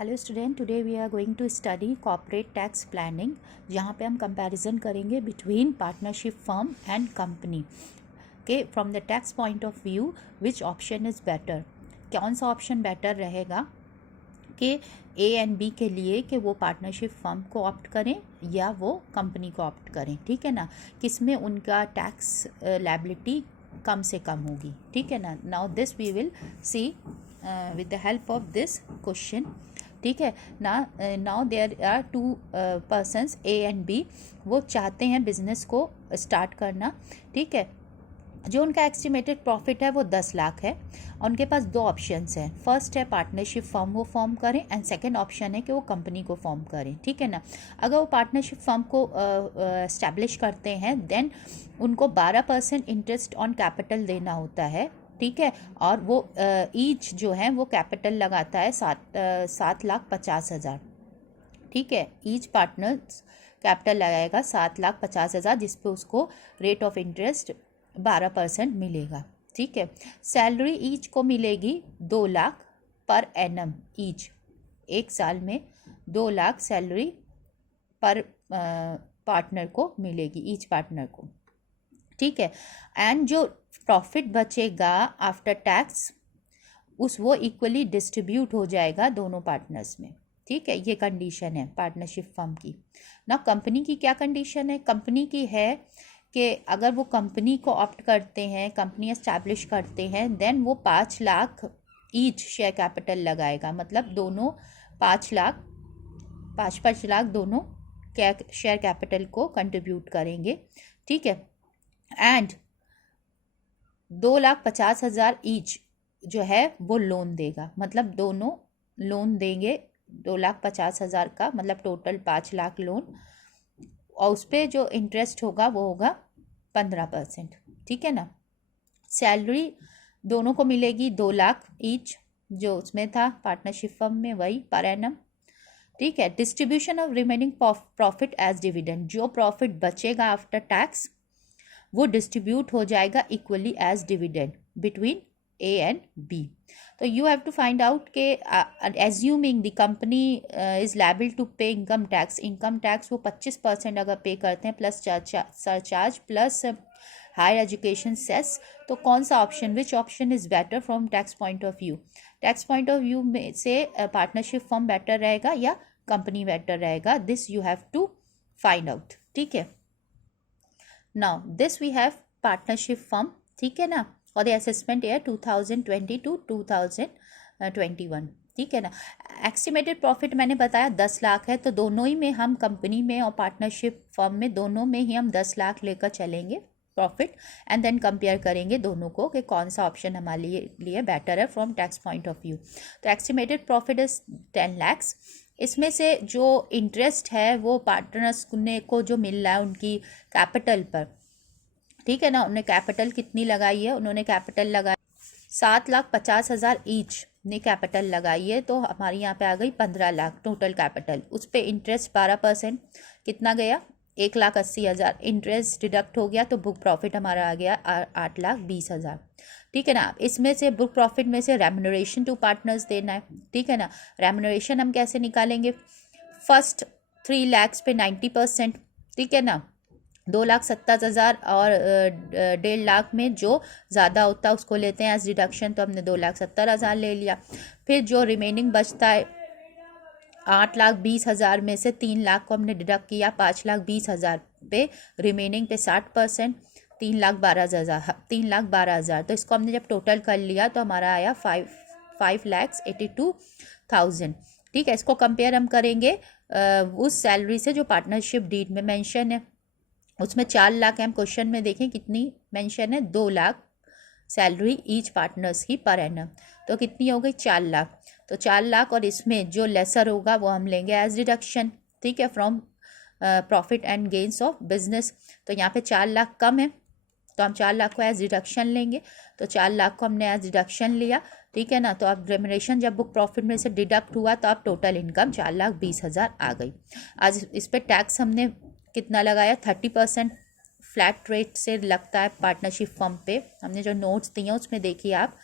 Hello student, today we are going to study corporate tax planning, जहाँ पे हम comparison करेंगे between partnership firm and company के from the tax point of view which option is better. कौन सा option better रहेगा कि ए and B के लिए कि वो पार्टनरशिप फर्म को ऑप्ट करें या वो कंपनी को ऑप्ट करें, ठीक है ना। किस में उनका टैक्स लायबिलिटी कम से कम होगी, ठीक है ना। Now this we will see with the help of this question, ठीक है ना। Now there are two persons A and B, वो चाहते हैं बिजनेस को स्टार्ट करना, ठीक है। जो उनका एस्टिमेटेड प्रॉफिट है वो 10 लाख है। उनके पास दो ऑप्शंस हैं, फर्स्ट है पार्टनरशिप फर्म वो फॉर्म करें एंड सेकंड ऑप्शन है कि वो कंपनी को फॉर्म करें, ठीक है ना। अगर वो पार्टनरशिप फर्म को एस्टैब्लिश करते हैं देन उनको 12% इंटरेस्ट ऑन कैपिटल देना होता है, ठीक है। और वो ईच जो है वो कैपिटल लगाता है 7,50,000, ठीक है। ईच पार्टनर कैपिटल लगाएगा 7,50,000, जिस पे उसको रेट ऑफ इंटरेस्ट 12% मिलेगा, ठीक है। सैलरी ईच को मिलेगी 2 लाख पर एनम ईच, एक साल में 2 लाख सैलरी पर पार्टनर को मिलेगी, ईच पार्टनर को, ठीक है। एंड जो प्रॉफिट बचेगा आफ्टर टैक्स वो इक्वली डिस्ट्रीब्यूट हो जाएगा दोनों पार्टनर्स में, ठीक है। ये कंडीशन है पार्टनरशिप फर्म की। ना कंपनी की क्या कंडीशन है? कंपनी की है कि अगर वो कंपनी को ऑप्ट करते हैं, कंपनी एस्टैब्लिश करते हैं, देन वो 5 लाख ईच शेयर कैपिटल लगाएगा, मतलब दोनों 5 लाख 5 लाख दोनों शेयर कैपिटल को कंट्रीब्यूट करेंगे, ठीक है। एंड 2,50,000 ईच जो है वो लोन देगा, मतलब दोनों लोन देंगे 2,50,000 का, मतलब टोटल 5 लाख लोन, और उस पर जो इंटरेस्ट होगा वो होगा 15%, ठीक है ना। सैलरी दोनों को मिलेगी 2 लाख ईच, जो उसमें था पार्टनरशिप फर्म में, वही पर एनम, ठीक है। Distribution of remaining profit as dividend, जो प्रॉफिट बचेगा आफ्टर टैक्स वो डिस्ट्रीब्यूट हो जाएगा equally as dividend between A and B. तो you have to find out के assuming the company is liable to pay income tax वो 25% अगर pay करते हैं plus surcharge plus higher education cess, तो कौन सा option, which option is better from tax point of view? Tax point of view में से पार्टनरशिप फर्म बेटर रहेगा या कंपनी बेटर रहेगा? This you have to find out, ठीक है। Now this we have partnership firm, ठीक है ना, और द असेसमेंट ईयर 2020 to 2021, ठीक है ना। एस्टिमेटेड प्रॉफिट मैंने बताया 10 लाख है, तो दोनों ही में हम, कंपनी में और पार्टनरशिप फर्म में, दोनों में ही हम 10 लाख लेकर चलेंगे प्रॉफिट, एंड देन कंपेयर करेंगे दोनों को कि कौन सा ऑप्शन हमारे लिए बेटर है from tax point of view. तो एस्टिमेटेड प्रॉफिट इज 10 lakhs। इसमें से जो इंटरेस्ट है वो पार्टनर्स को जो मिल रहा है उनकी कैपिटल पर, ठीक है ना। उन्होंने कैपिटल कितनी लगाई है? उन्होंने कैपिटल लगाई 7,50,000 ईच ने कैपिटल लगाई है, तो हमारी यहाँ पे आ गई 15 लाख टोटल कैपिटल। उस पर इंटरेस्ट 12%, कितना गया? 1,80,000 इंटरेस्ट डिडक्ट हो गया, तो बुक प्रॉफिट हमारा आ गया 8,20,000, ठीक है ना। इसमें से बुक प्रॉफिट में से रेम्यूनरेशन टू पार्टनर्स देना है, ठीक है ना। रेम्यूनरेशन हम कैसे निकालेंगे? फर्स्ट 3 lakhs पे 90%, ठीक है ना। 2,70,000 और 1.5 लाख में जो ज़्यादा होता है उसको लेते हैं एज डिडक्शन, तो हमने 2,70,000 ले लिया। फिर जो रिमेनिंग बचता है 8,20,000 में से 3 लाख को हमने डिडक्ट किया, 5,20,000 पे रिमेनिंग पे 60%, 3,12,000। तो इसको हमने जब टोटल कर लिया तो हमारा आया 5,82,000, ठीक है। इसको कंपेयर हम करेंगे उस सैलरी से जो पार्टनरशिप डीड में मेंशन है, उसमें 4 लाख है। हम क्वेश्चन में देखें कितनी मेंशन है, 2 लाख सैलरी ईच पार्टनर्स की पर एनम, तो कितनी हो गई? 4 लाख। तो 4 लाख और इसमें जो लेसर होगा वो हम लेंगे एज डिडक्शन, ठीक है, from profit and gains of business. तो यहाँ पे 4 लाख कम है, तो हम 4 लाख को एज डिडक्शन लेंगे, तो 4 लाख को हमने एज डिडक्शन लिया, ठीक है ना। तो अब रेम्यूनरेशन जब बुक प्रॉफिट में से डिडक्ट हुआ तो अब टोटल इनकम 4,20,000 आ गई। आज इस पर टैक्स हमने कितना लगाया? 30%, फ्लैट रेट से लगता है पार्टनरशिप फर्म पे। हमने जो नोट्स दिए हैं उसमें देखिए आप,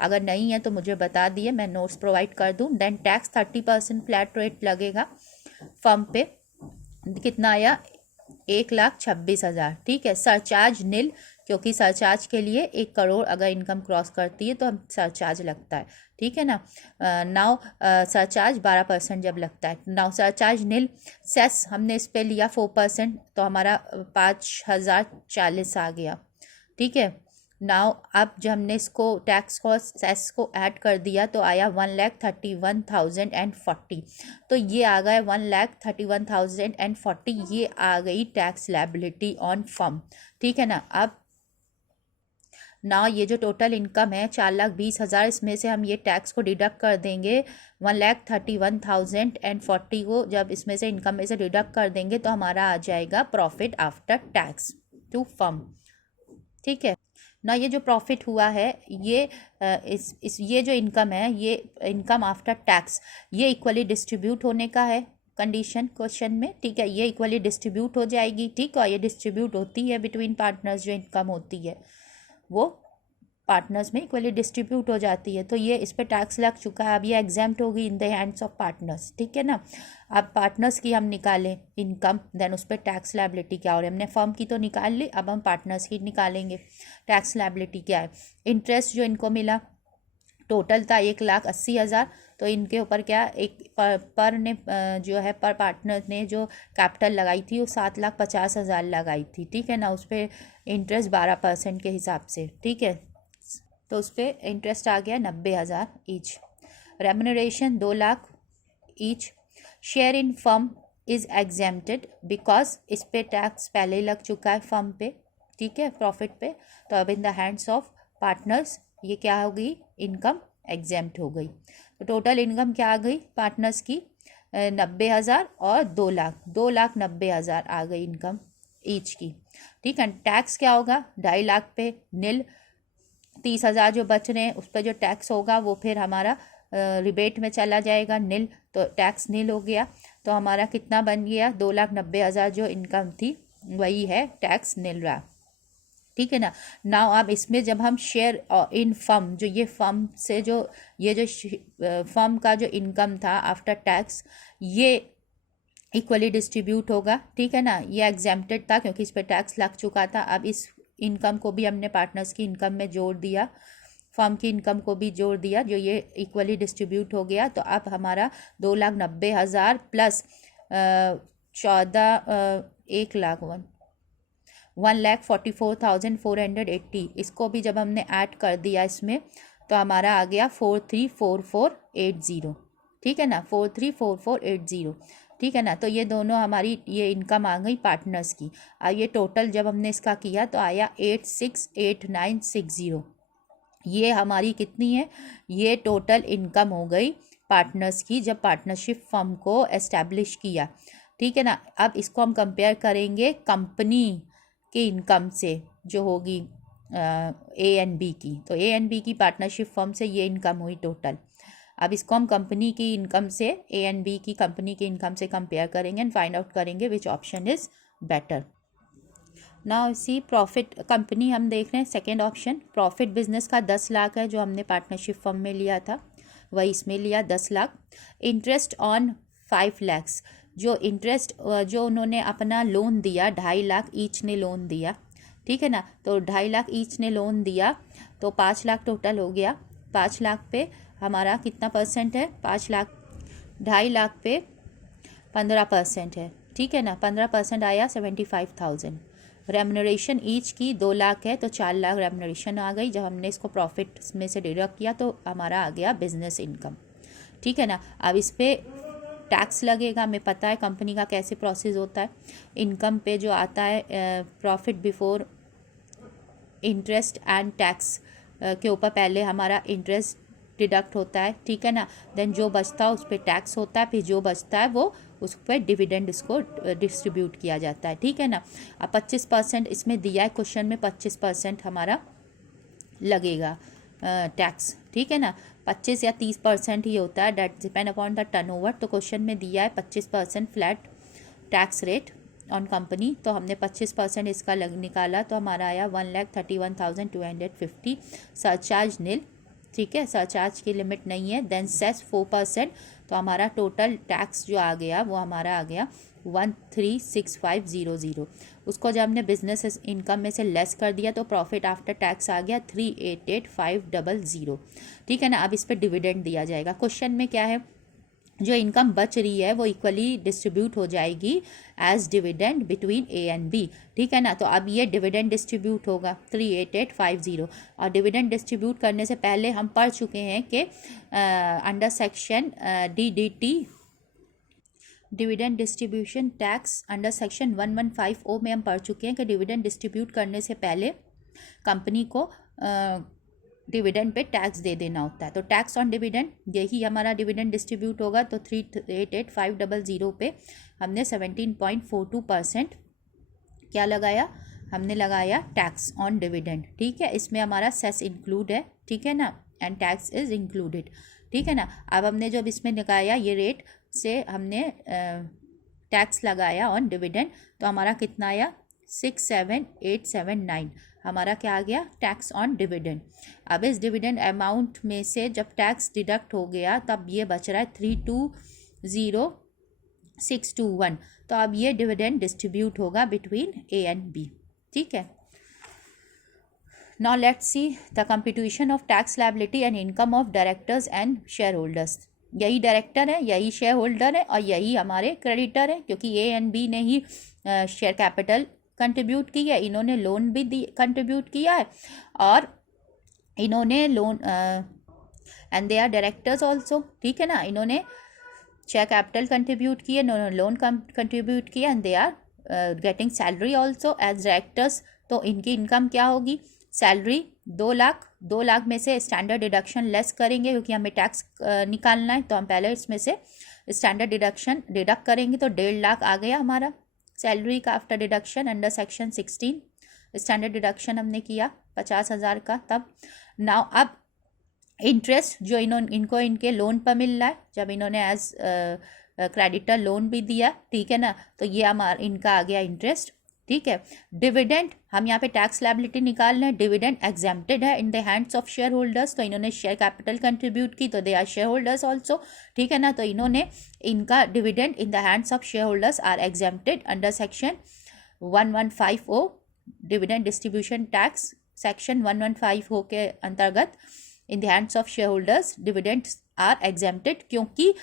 अगर नहीं है तो मुझे बता दिए, मैं नोट्स प्रोवाइड कर दूँ। देन टैक्स 30% फ्लैट रेट लगेगा फर्म पे। कितना आया? 1,26,000। ठीक है। सरचार्ज नील, क्योंकि सरचार्ज के लिए 1 करोड़ अगर इनकम क्रॉस करती है तो हम सरचार्ज लगता है। ठीक है ना। नाउ सरचार्ज 12% जब लगता है, नाउ सरचार्ज नील। सेस हमने इस पे लिया 4%, तो हमारा 5,040 आ गया। ठीक है। नाउ अब जब हमने इसको टैक्स को सेस को ऐड कर दिया तो आया 1,31,040। तो ये आ गए 1,31,040, ये आ गई टैक्स लायबिलिटी ऑन फर्म। ठीक है ना। अब ना ये जो टोटल इनकम है 4,20,000, इसमें से हम ये टैक्स को डिडक्ट कर देंगे। 1,31,040 को जब इसमें से इनकम में से डिडक्ट कर देंगे तो हमारा आ जाएगा profit after tax to firm. ठीक है ना। ये जो प्रॉफिट हुआ है, ये ये जो इनकम है, ये इनकम आफ्टर टैक्स, ये इक्वली डिस्ट्रीब्यूट होने का है कंडीशन क्वेश्चन में। ठीक है। ये इक्वली डिस्ट्रीब्यूट हो जाएगी। ठीक है। और ये डिस्ट्रीब्यूट होती है बिटवीन पार्टनर्स, जो इनकम होती है वो पार्टनर्स में इक्वली डिस्ट्रीब्यूट हो जाती है। तो ये इस पर टैक्स लग चुका है। अब ये एग्जाम्प्ट होगी इन द हैंड्स ऑफ पार्टनर्स। ठीक है ना। अब पार्टनर्स की हम निकालें इनकम, देन उस पर टैक्स लायबिलिटी क्या हो रही है। हमने फर्म की तो निकाल ली, अब हम पार्टनर्स की निकालेंगे। टैक्स लायबिलिटी क्या है? इंटरेस्ट जो इनको मिला टोटल था 1,80,000, तो इनके ऊपर क्या एक पर ने जो है पर पार्टनर ने जो कैपिटल लगाई थी वो 7,50,000 लगाई थी। ठीक है ना। उस पर इंटरेस्ट 12% के हिसाब से। ठीक है। तो उस पर इंटरेस्ट आ गया 90,000 each. Remuneration 2 lakh each. Share in firm is exempted because इस पे टैक्स पहले ही लग चुका है फर्म पे। ठीक है, प्रॉफिट पे। तो अब इन द हैंड्स ऑफ पार्टनर्स ये क्या हो गई? इनकम एग्जेम्प्ट हो गई। तो टोटल इनकम क्या आ गई पार्टनर्स की? 90,000 और 2 लाख, 2,90,000 आ गई इनकम ईच की। ठीक है। टैक्स क्या होगा? 2.5 लाख पे नील। 30,000 जो बच रहे हैं उस पर जो टैक्स होगा वो फिर हमारा रिबेट में चला जाएगा, नील। तो टैक्स नील हो गया। तो हमारा कितना बन गया? 2,90,000 जो इनकम थी वही है, टैक्स नील रहा। ठीक है ना। नाउ अब इसमें जब हम शेयर इन फर्म, जो ये फर्म से जो ये जो फर्म का जो इनकम था आफ्टर टैक्स, ये इक्वली डिस्ट्रीब्यूट होगा। ठीक है ना। ये एग्जेम्प्टेड था क्योंकि इस पर टैक्स लग चुका था। अब इस इनकम को भी हमने पार्टनर्स की इनकम में जोड़ दिया, फर्म की इनकम को भी जोड़ दिया, जो ये इक्वली डिस्ट्रीब्यूट हो गया। तो अब हमारा 2,90,000 प्लस 1,44,480, इसको भी जब हमने ऐड कर दिया इसमें तो हमारा आ गया 434480। ठीक है ना, 434480। ठीक है ना। तो ये दोनों हमारी ये इनकम आ गई पार्टनर्स की। अब ये टोटल जब हमने इसका किया तो आया 868960। ये हमारी कितनी है? ये टोटल इनकम हो गई पार्टनर्स की जब पार्टनरशिप फर्म को एस्टैब्लिश किया। ठीक है ना। अब इसको हम कंपेयर करेंगे कंपनी की इनकम से जो होगी ए एंड बी की। तो ए एंड बी की पार्टनरशिप फर्म से ये इनकम हुई टोटल। अब इसको हम कंपनी की इनकम से, ए एंड बी की कंपनी की इनकम से कंपेयर करेंगे एंड फाइंड आउट करेंगे विच option is better. Now see profit company हम देख रहे हैं सेकेंड ऑप्शन। प्रॉफिट बिजनेस का 10 लाख है जो हमने पार्टनरशिप फर्म में लिया था, वही इसमें लिया 10 लाख। इंटरेस्ट ऑन 5 लैक्स, जो इंटरेस्ट जो उन्होंने अपना लोन दिया 2.5 लाख ईच ने लोन दिया। ठीक है ना। तो 2.5 लाख ईच ने लोन दिया तो 5 लाख टोटल हो गया। 5 लाख पे हमारा कितना परसेंट है? 5 लाख 2.5 लाख पे 15% है। ठीक है ना। 15% आया 75,000। रेम्यूनरेशन ईच की 2 लाख है तो 4 लाख रेम्यूनरेशन आ गई। जब हमने इसको प्रॉफिट में से डिडक्ट किया तो हमारा आ गया बिजनेस इनकम। ठीक है ना। अब इस पर टैक्स लगेगा, हमें पता है कंपनी का कैसे प्रोसेस होता है। इनकम पे जो आता है profit before interest and tax के ऊपर पहले हमारा इंटरेस्ट डिडक्ट होता है। ठीक है ना। देन जो बचता है उस पर टैक्स होता है, फिर जो बचता है वो उस पर डिविडेंड इसको डिस्ट्रीब्यूट किया जाता है। ठीक है ना। अब 25% इसमें दिया है क्वेश्चन में, 25% हमारा लगेगा टैक्स। ठीक है ना। 25 या 30% ही होता है, that depend upon the turnover. तो क्वेश्चन में दिया है 25% flat tax rate on company, तो हमने 25% इसका निकाला तो हमारा आया 1,31,250 सरचार्ज नील, ठीक है, सरचार्ज की लिमिट नहीं है। देन सेस 4%, तो हमारा टोटल टैक्स जो आ गया वो हमारा आ गया 136500। उसको जब हमने बिजनेस इनकम में से लेस कर दिया तो प्रॉफिट आफ्टर टैक्स आ गया 388500, ठीक है ना। अब इस पर डिविडेंड दिया जाएगा। क्वेश्चन में क्या है, जो इनकम बच रही है वो इक्वली डिस्ट्रीब्यूट हो जाएगी as dividend between A and B, ठीक है ना। तो अब ये डिविडेंड डिस्ट्रीब्यूट होगा 38850, और डिविडेंड डिस्ट्रीब्यूट करने से पहले हम पढ़ चुके हैं कि under section DDT dividend distribution tax under section 1150 में हम पढ़ चुके हैं कि डिविडेंड डिस्ट्रीब्यूट करने से पहले कंपनी को डिविडेंड पे टैक्स दे देना होता है। तो टैक्स ऑन डिविडेंड, यही हमारा डिविडेंड डिस्ट्रीब्यूट होगा। तो 388500 पे हमने 17.42% क्या लगाया, हमने लगाया टैक्स ऑन डिविडेंड, ठीक है। इसमें हमारा सेस इंक्लूड है, ठीक है ना, एंड टैक्स इज इंक्लूडेड, ठीक है ना। अब हमने जब इसमें लगाया ये रेट से हमने टैक्स लगाया ऑन डिविडेंड, तो हमारा कितना आया 67879, हमारा क्या आ गया टैक्स ऑन डिविडेंड। अब इस डिविडेंड अमाउंट में से जब टैक्स डिडक्ट हो गया तब ये बच रहा है 320621, तो अब ये डिविडेंड डिस्ट्रीब्यूट होगा बिटवीन ए एंड बी, ठीक है। Now let's see the computation of tax liability and income of directors and share holders. यही डायरेक्टर है, यही शेयर होल्डर है और यही हमारे क्रेडिटर है, क्योंकि ए एंड बी ने ही शेयर कैपिटल कंट्रीब्यूट की है, इन्होंने लोन भी कंट्रीब्यूट किया है, और इन्होंने loan and they are directors also, ठीक है ना। इन्होंने शेयर कैपिटल कंट्रीब्यूट किया, इन्होंने लोन कंट्रीब्यूट किया, and they are getting salary also as directors. तो इनकी इनकम क्या होगी, सैलरी 2 लाख, 2 लाख में से स्टैंडर्ड डिडक्शन लेस करेंगे क्योंकि हमें टैक्स निकालना है, तो हम पहले इसमें से स्टैंडर्ड डिडक्शन डिडक्ट करेंगे, तो 1.5 लाख आ गया हमारा सैलरी का after deduction under section 16। Standard deduction हमने किया 50,000 का तब। नाउ अब इंटरेस्ट जो इनको इनके लोन पर मिल रहा है, जब इन्होंने एज क्रेडिटर लोन भी दिया, ठीक है ना, तो ये हमारा इनका आ गया इंटरेस्ट, ठीक है। डिविडेंड, हम यहाँ पे टैक्स लायबिलिटी निकाल रहे हैं, डिविडेंड एग्जेम्प्टेड है in the hands of share holders, तो इन्होंने शेयर कैपिटल कंट्रीब्यूट की तो they are share holders also, ठीक है ना। तो इन्होंने इनका dividend in the hands of share holders are exempted under section 1150 dividend distribution tax, section 1150 के अंतर्गत in the hands of share holders dividends are exempted, क्योंकि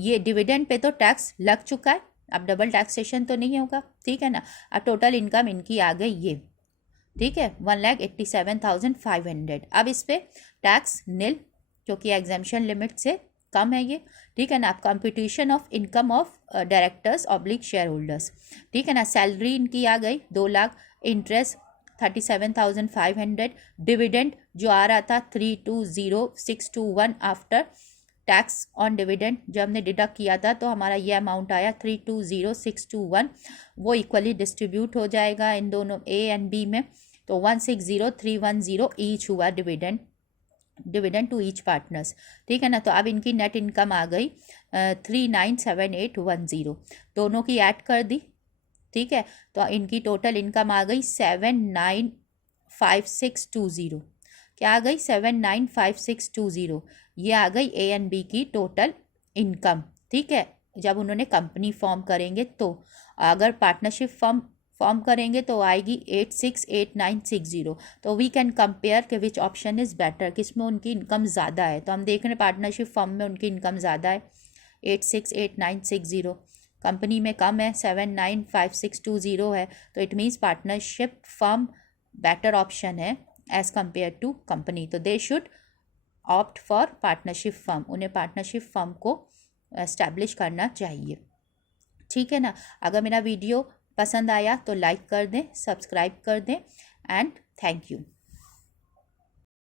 ये डिविडेंड पे तो टैक्स लग चुका है, अब डबल टैक्सेशन तो नहीं होगा, ठीक है ना। अब टोटल इनकम इनकी आ गई ये, ठीक है 1,87,500। अब इस पे टैक्स नील क्योंकि एग्जेम्पशन लिमिट से कम है ये, ठीक है ना। अब computation of income of directors oblique share holders, ठीक है ना। सैलरी इनकी आ गई 2 लाख, इंटरेस्ट 37,500, डिविडेंड जो आ रहा था 320,621 आफ्टर टैक्स ऑन डिविडेंड जब हमने डिडक्ट किया था तो हमारा ये अमाउंट आया 320,621, वो इक्वली डिस्ट्रीब्यूट हो जाएगा इन दोनों ए एंड बी में, तो 160,310 ईच हुआ डिविडेंड टू ईच पार्टनर्स, ठीक है ना। तो अब इनकी नेट इनकम आ गई 397810, दोनों की ऐड कर दी, ठीक है। तो इनकी टोटल इनकम आ गई 795620, क्या आ गई 795620, ये आ गई ए एंड बी की टोटल इनकम, ठीक है। जब उन्होंने कंपनी फॉर्म करेंगे तो, अगर पार्टनरशिप फॉर्म करेंगे तो आएगी 868960। तो वी कैन कंपेयर कि विच ऑप्शन इज़ बेटर, किसमें उनकी इनकम ज़्यादा है। तो हम देख रहे हैं पार्टनरशिप फॉर्म में उनकी इनकम ज़्यादा है 868960, कंपनी में कम है 795620 है, तो it means partnership form better option है एज कम्पेयर टू कंपनी। तो they should opt for partnership firm, उन्हें पार्टनरशिप फर्म को एस्टैब्लिश करना चाहिए, ठीक है ना। अगर मेरा वीडियो पसंद आया तो लाइक कर दें, सब्सक्राइब कर दें, एंड थैंक यू।